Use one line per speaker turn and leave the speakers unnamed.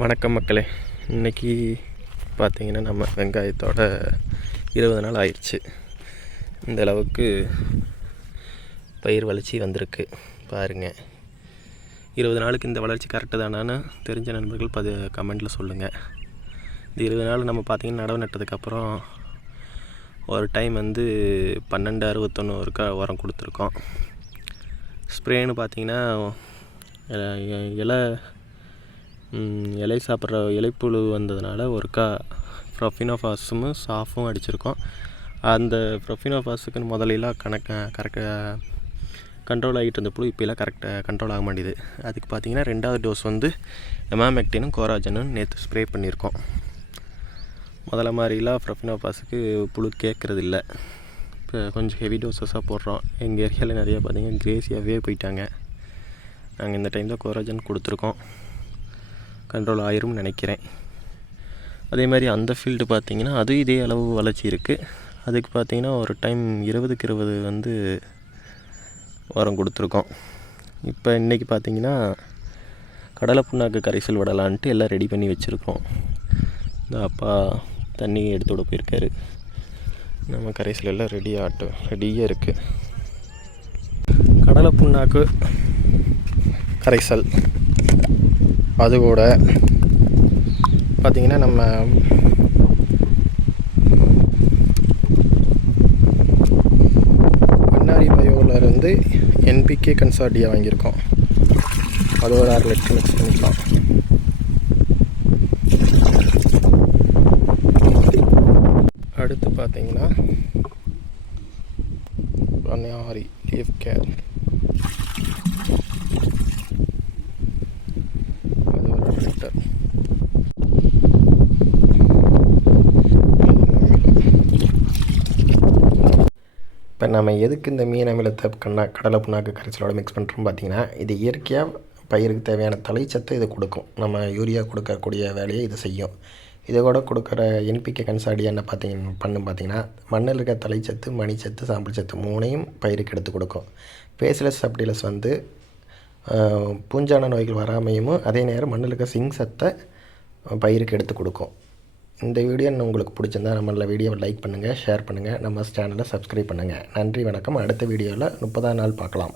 வணக்கம் மக்களே. இன்னைக்கு பார்த்தீங்கன்னா நம்ம வெங்காயத்தோட இருபது நாள் ஆயிடுச்சு. இந்த அளவுக்கு பயிர் வளர்ச்சி வந்திருக்கு. பாருங்கள் இருபது நாளுக்கு இந்த வளர்ச்சி கரெக்டு தானான்னு தெரிஞ்ச நண்பர்கள் பது கமெண்ட்டில் சொல்லுங்கள் இந்த இருபது நாள் நம்ம பார்த்திங்கன்னா நடவு நட்டதுக்கப்புறம் ஒரு டைம் வந்து பன்னெண்டு அறுபத்தொன்று ஒருக்கா உரம் கொடுத்துருக்கோம். ஸ்ப்ரேன்னு பார்த்திங்கன்னா இலை இலை சாப்பிட்ற இலைப்புழு வந்ததுனால ஒருக்கா ப்ரொஃபினோஃபாஸும் சாஃபும் அடிச்சிருக்கோம். அந்த ப்ரொஃபினோஃபாஸுக்குன்னு முதலெல்லாம் கணக்க கரெக்டாக கண்ட்ரோல் ஆகிட்டு இருந்த புழு இப்போலாம் கரெக்டாக கண்ட்ரோல் ஆக மாட்டேது அதுக்கு பார்த்தீங்கன்னா ரெண்டாவது டோஸ் வந்து எமாமெக்டினும் கோராஜனும் நேற்று ஸ்ப்ரே பண்ணியிருக்கோம். முதல்ல மாதிரிலாம் ப்ரொஃபினோஃபாஸுக்கு புழு கேட்குறது இல்லை இப்போ கொஞ்சம் ஹெவி டோஸஸாக போடுறோம். எங்கள் ஏரியாவில் நிறைய பார்த்தீங்கன்னா கிரேசியாகவே போயிட்டாங்க. நாங்கள் இந்த டைமில் கோராஜன் கொடுத்துருக்கோம். கண்ட்ரோல் ஆயிரும்னு நினைக்கிறேன். அதே மாதிரி அந்த ஃபீல்டு பார்த்தீங்கன்னா அதுவும் இதே அளவு வளர்ச்சி இருக்குது அதுக்கு பார்த்தீங்கன்னா ஒரு டைம் இருபதுக்கு இருபது வந்து உரம் கொடுத்துருக்கோம். இப்போ இன்றைக்கி பார்த்தீங்கன்னா கடலை புண்ணாக்கு கரைசல் விடலான்ட்டு எல்லாம் ரெடி பண்ணி வச்சுருக்கோம். இந்த அப்பா தண்ணி எடுத்து விட போயிருக்காரு. நம்ம கரைசல் எல்லாம் ரெடி ஆட்டும் ரெடியாக இருக்குது கடலை புண்ணாக்கு கரைசல். அது கூட பார்த்திங்கன்னா நம்ம பண்ணாரி பயோவிலேருந்து என்பிகே கன்சார்டியா வாங்கியிருக்கோம். அது ஒரு ஆறு லிட்டர் மிக்ஸ் பண்ணிக்கலாம். அடுத்து பார்த்தீங்கன்னா பண்ணாரி லீஃப் கேர் அது ஒரு அரை லிட்டர் இப்போ நம்ம எதுக்கு இந்த மீன் அமிலத்தை கண்ணா கடலை புண்ணாக்கு கரைச்சலோட மிக்ஸ் பண்ணுறோம் பார்த்தீங்கன்னா இது இயற்கையாக பயிருக்கு தேவையான தலைச்சத்தை இது கொடுக்கும். நம்ம யூரியா கொடுக்கக்கூடிய வேலையை இது செய்யும். இதை கூட கொடுக்குற என்பிகே கன்சாடி என்ன பார்த்தீங்க பண்ணும் பார்த்தீங்கன்னா மண்ணில் இருக்க தலைச்சத்து மணிச்சத்து சாம்பல் சத்து மூணையும் பயிருக்கு எடுத்து கொடுக்கும். பேசிலஸ் சப்டிலஸ் வந்து பூஞ்சான நோய்கள் வராமையும் அதே நேரம் மண்ணில் இருக்க சிங் சத்தை பயிருக்கு எடுத்து கொடுக்கும். இந்த வீடியோ உங்களுக்கு பிடிச்சிருந்தா நம்மள வீடியோவை லைக் பண்ணுங்கள் ஷேர் பண்ணுங்கள் நம்ம சேனலை சப்ஸ்கிரைப் பண்ணுங்கள் நன்றி வணக்கம். அடுத்த வீடியோவில் முப்பதாம் நாள் பார்க்கலாம்.